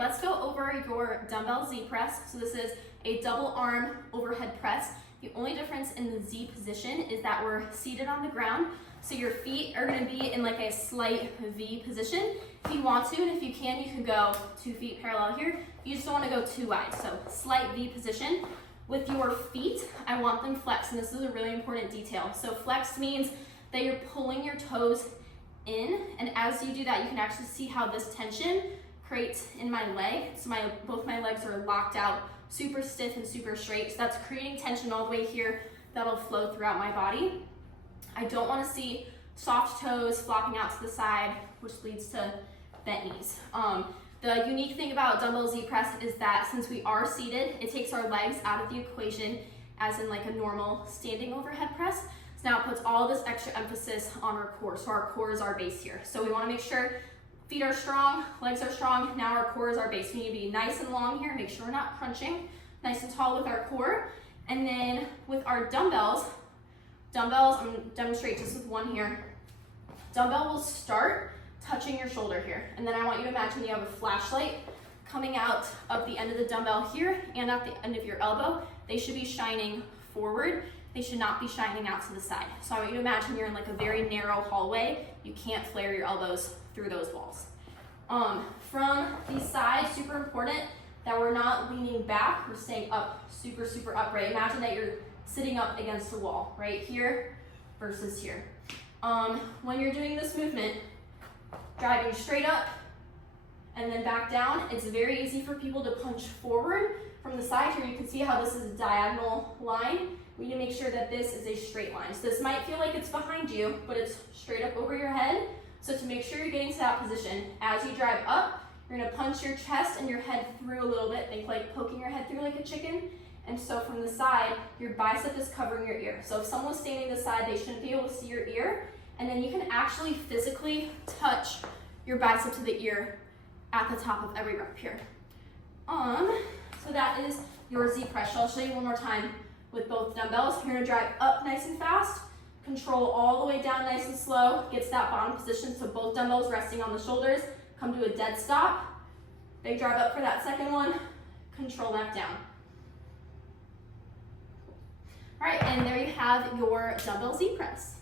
let's go over your Dumbbell Z Press. So this is a double arm overhead press. The only difference in the Z position is that we're seated on the ground. So your feet are gonna be in like a slight V position. If you want to, and if you can go 2 feet parallel here. You just don't wanna go too wide. So slight V position. With your feet, I want them flexed, and this is a really important detail. So flexed means that you're pulling your toes in, and as you do that, you can actually see how this tension creates in my leg. So both my legs are locked out, super stiff and super straight. So that's creating tension all the way here that'll flow throughout my body. I don't want to see soft toes flopping out to the side, which leads to bent knees. The unique thing about Dumbbell Z Press is that since we are seated, it takes our legs out of the equation as in like a normal standing overhead press. So now it puts all this extra emphasis on our core. So our core is our base here. So we want to make sure feet are strong, legs are strong. Now our core is our base. We need to be nice and long here. Make sure we're not crunching. Nice and tall with our core. And then with our dumbbells, I'm going to demonstrate just with one here. Dumbbell will start touching your shoulder here. And then I want you to imagine you have a flashlight coming out of the end of the dumbbell here and at the end of your elbow. They should be shining forward. They should not be shining out to the side. So I want you to imagine you're in like a very narrow hallway. You can't flare your elbows through those walls. From these sides, super important that we're not leaning back, we're staying up, super, super upright. Imagine that you're sitting up against a wall, right here versus here. When you're doing this movement, driving straight up and then back down, it's very easy for people to punch forward. From the side here, you can see how this is a diagonal line. We need to make sure that this is a straight line. So this might feel like it's behind you, but it's straight up over your head. So to make sure you're getting to that position, as you drive up, you're gonna punch your chest and your head through a little bit. Think like poking your head through like a chicken. And so from the side, your bicep is covering your ear. So if someone's standing to the side, they shouldn't be able to see your ear. And then you can actually physically touch your bicep to the ear at the top of every rep here. So that is your Z press. So I'll show you one more time with both dumbbells. You're gonna drive up nice and fast, control all the way down nice and slow, get to that bottom position, so both dumbbells resting on the shoulders, come to a dead stop, big drive up for that second one, control that down. All right, and there you have your Dumbbell Z press.